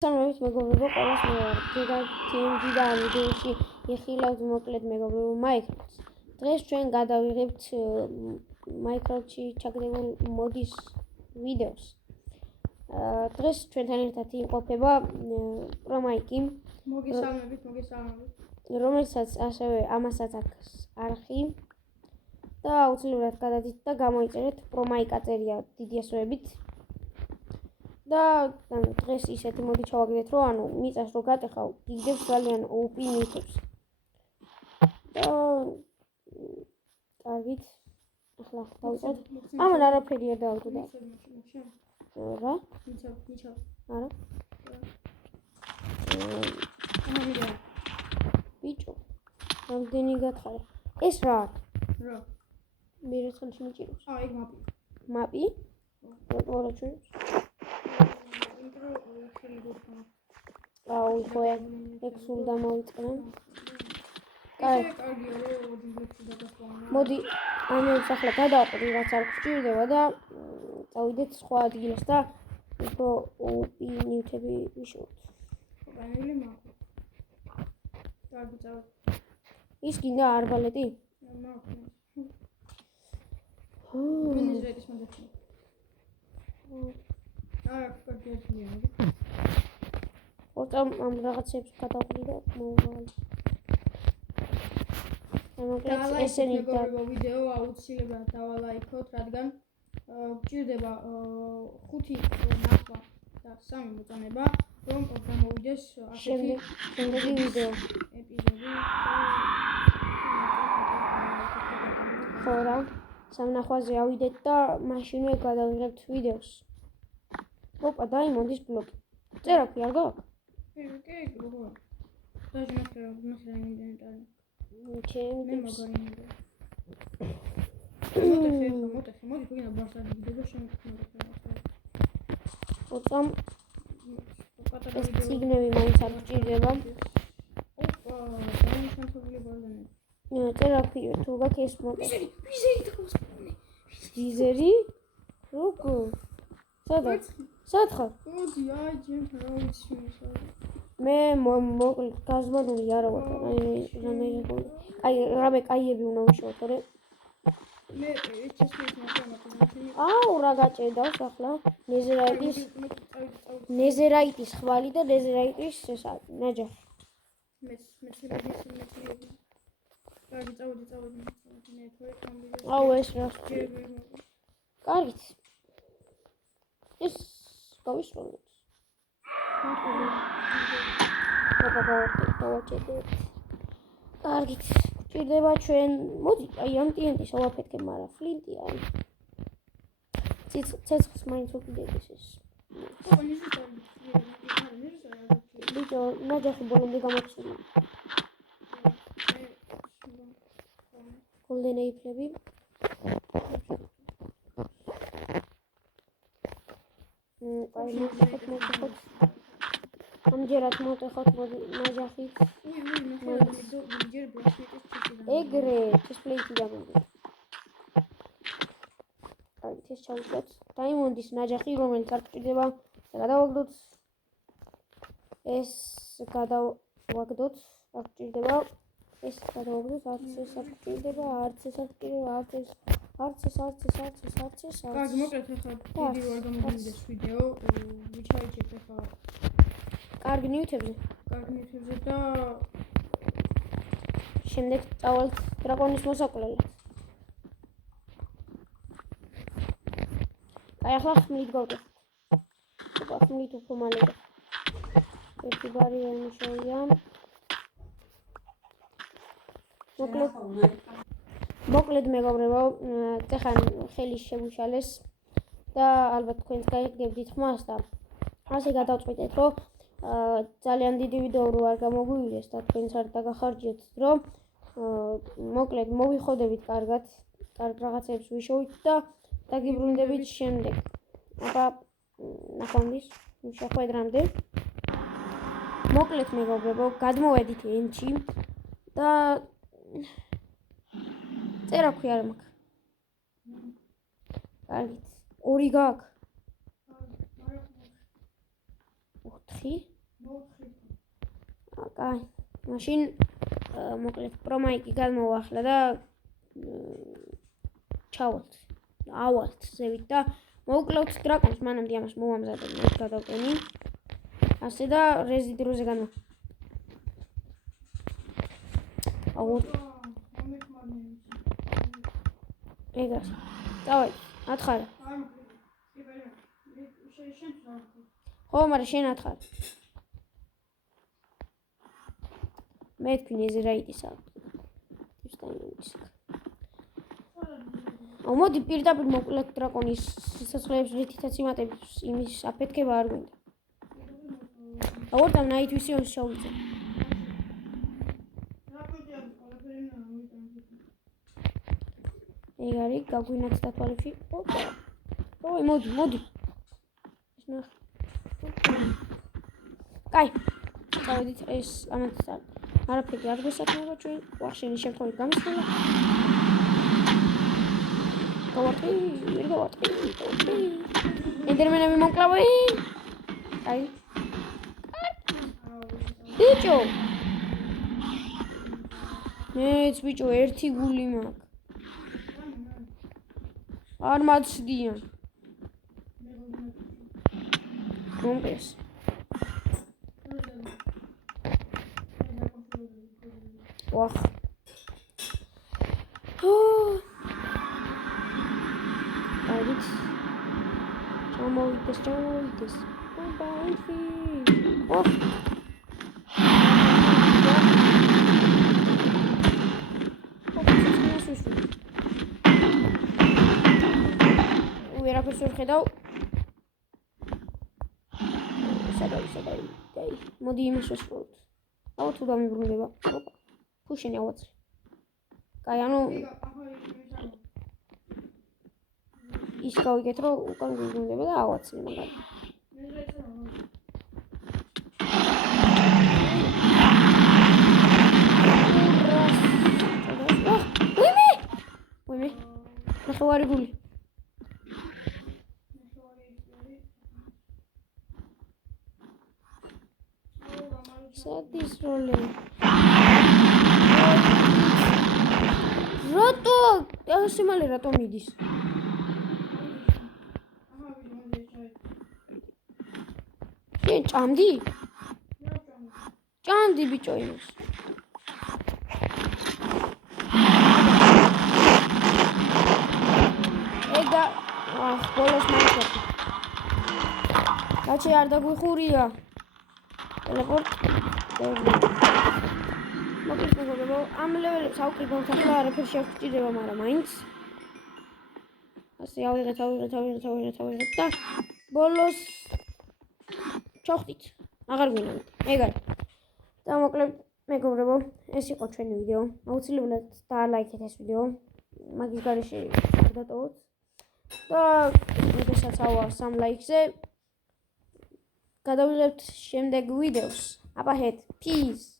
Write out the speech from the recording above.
სამების მეგობრებო, ყველას მოვარ. TMG და ამ ვიდეოში იხილავთ მოკლედ მეგობრებო Minecraft-ს. დღეს ჩვენ გადავიღებთ Minecraft-ში ჩაგდებულ მოდის ვიდეოს. დღეს ჩვენთან ერთად იმყოფება პრომაიკი. მოგესალმებით. რომელსაც ასევე ამასაც აქვს არხი. და აუცილებლად გადადით და გამოიწერეთ პრომაიკა წერია დიდი ასოებით. და დღეს ისეთი მოდი ჩავაგდეთ, რომ ანუ მიწას რო გატეხავ, გიგდებს ძალიან OP ნივთებს. და კარგით. ახლა დავიწყოთ. ამან არაფერი არ დავდოდა. რა? მიცავ. არა. ბიჭო. რამდენი გათხარა? ეს რა? რა? მე როცხელში მიჭიროს. ეგ მაპი. მაპი? რა ჩვენს? აუ, ხო, ეგ სულ დამოვიწყნე. მოდი, ამას ახლა გადავყრი, რაც არ გვჭირდება და წავიდეთ სხვა ადგილას და უფრო OP ნივთები ვიშოვოთ. განვილი მაქვს. კარგი, წავიდეთ. ის გინდა არბალეტი? მაქვს. მინიზრეთის მოდაჩი. კარგი. ორტამ ამ რაღაცებს გადავყრი და მოვავალ. ესენი და ვიდეო აუცილებლად დავალაიქოთ, რადგან გვჭირდება 5 ნახვა და 3 მოწონება, რომ გამოვიდეს ასეთი ვიდეო ეპიზოდი. ხო რა, სამნახვაზე ავიდეთ და მაშინვე გადავიღებთ ვიდეოს. ოპა, დაიმონდის ბლოკი. წერაქვი არ გაქვს? კი, როგორ? დაჟე მასრა ინვენტარი. ჩემი მაგარი. მოტეხე, მოდი გინდა ბარსადი ვიდეო შემოქმედება. ოპა, ეს ციგნები მაინც არ გვჭირდება. ოპა, დანიშნული ბარდანი. წერაქვი თუ გაქვს ეს მოტეხე. ვიზერი თქვენ. ვიზერი? როგორ? სად ხარ? მოდი, აი ჯენთან რა ვიცი ისე. მე მოკლედ გაზმანული არა ვარ. აი რამე კაიები უნდა ვიშოვოთ, თორე მე HSP-ს მოგწონს. აუ რა გაჭედავს ახლა ნეზერაიტის ხვალი და ნეზერაიტის ესა ნაჯახი. მეც კარგი, წავედი. აუ ეს რა? კარგით. ეს გავისროლოთ. კარგით. გვჭირდება ჩვენ, მოდი, აი ამ TNT-ს ავაფეთქებ, მაგრამ ფლინტი არის. ცეცხლს მაინც უკიდეთ ეს. ბიჭო, ნაჯახი ბოლომდე გამაქსული. Golden Apple-ები. აი მოვიხოთ. ამჯერად მოვიხოთ ნაჯახი. ეგრე დისპლეიში დამოვიდეთ. აი ეს ჩავუშვათ. დაიმონდის ნაჯახი, რომელიც არ გვჭირდება, გადავაგდოთ. ეს გადავაგდოთ, არ გვჭირდება. ეს გადავაგდოთ, არც ეს არ გვჭირდება, არც ეს. კარგი, მოკლედ ახლა ვიდეო არ გამოვიდეს ვიდეო, ვიჩაიჩეთ ახლა. კარგი ნივთებზე და შემდეგ წავალთ დრაკონის მოსაკლელად. აი ახლა ხმლით გავდეთ. ხმლით უფრო მალე. ერთი ბარი ამიშოვია. მოკლედ მეგობრებო, ეხლა ხელი შევუშალეს და ალბათ თქვენც გაიგებდით ხმას და ასე გადავწყვიტეთ, რომ ძალიან დიდი ვიდეო რო არ გამოგვივიდეს და თქვენც არ დაგახარჯეთ დრო, მოკლედ მოვიხოდებით კარგად, კარგ რაღაცებს ვიშოვით და დაგიბრუნდებით შემდეგ. აბა ნახვამდის, შეხვედრამდე. მოკლედ მეგობრებო, გადმოვედით ენჩი და წერაქვი არ მაქვს. კარგით. 2 გაქვს. 4. მოხდი. კაი. მაშინ მოკლედ პრომაიკი გადმოვახლა და ჩავალთ. ავალთ ზევით და მოვკლავთ დრაკონს, მანამდე ამას მოვამზადებ, მე გადავკენი. ასე და რეზი დროზე განვა. ეგას. დავაი, ათხარა. ხო, მაგრამ შენ ათხარ. მე თქვი ეზი რაიტისა. ისტაინიც. მოდი პირდაპირ მოკლედ დრაკონის სიცოცხლეებს რითითაც იმატებს იმის აფეთქება არ გვინდა. ავორტამ ნაით ვისიონს შევიწე. ეგ არის გაგვინაც დათვალებში. ოპა. ой, მოდი. ეს ნახ. კაი. წავედით ეს ამათ არაფერი არ გვესაქმება ჩვენ ვახშენი შემთხვევით გამისხელა. გავარტყი. ენდერმენები მომკლავი. კაი. ბიჭო. მეც ბიჭო ერთი გული მაქვს. არ მაცდიან. მომყეს. ვახ. აიდით. ჩამოვიდეს. ბაუნფი. ვახ. ვერაფერს ვერ ხედავ. სადაი. მოდი იმას ვესწროთ. აუ თუ დამიბრუნდება. ოპა. ფუშენი ავაცი. კაი, ანუ ის გავიგეთ, რომ უკან გვიბრუნდება და ავაცი მაგარი. ვიმე. ნახევარი გული. სადის როლი. რატო? ასე მალე რატო მიდის? შენ ჭამდი? ჭამდი ბიჭო იმას. ეგა ბოლოს მაინკრაფტი. კაცი არ დაგვიხურია. ტელეპორტ. მოკლედ მეგობრებო, ამ ლეველებს ავკრიბავთ ახლა არაფერი შევჭირდება, მაგრამ მაინც ასე ავიღეთ და ბოლოს ჩავხდით. აღარ გვინდათ. ეგ არის. და მოკლედ მეგობრებო, ეს იყო ჩვენი ვიდეო. აუცილებლად დაალაიქეთ ეს ვიდეო. მაგის გარეშე გადატოვოთ. და როდესაც ავა 3 ლაიქზე გადავიღებთ შემდეგ ვიდეოს. აბა ჰეთ. Peace.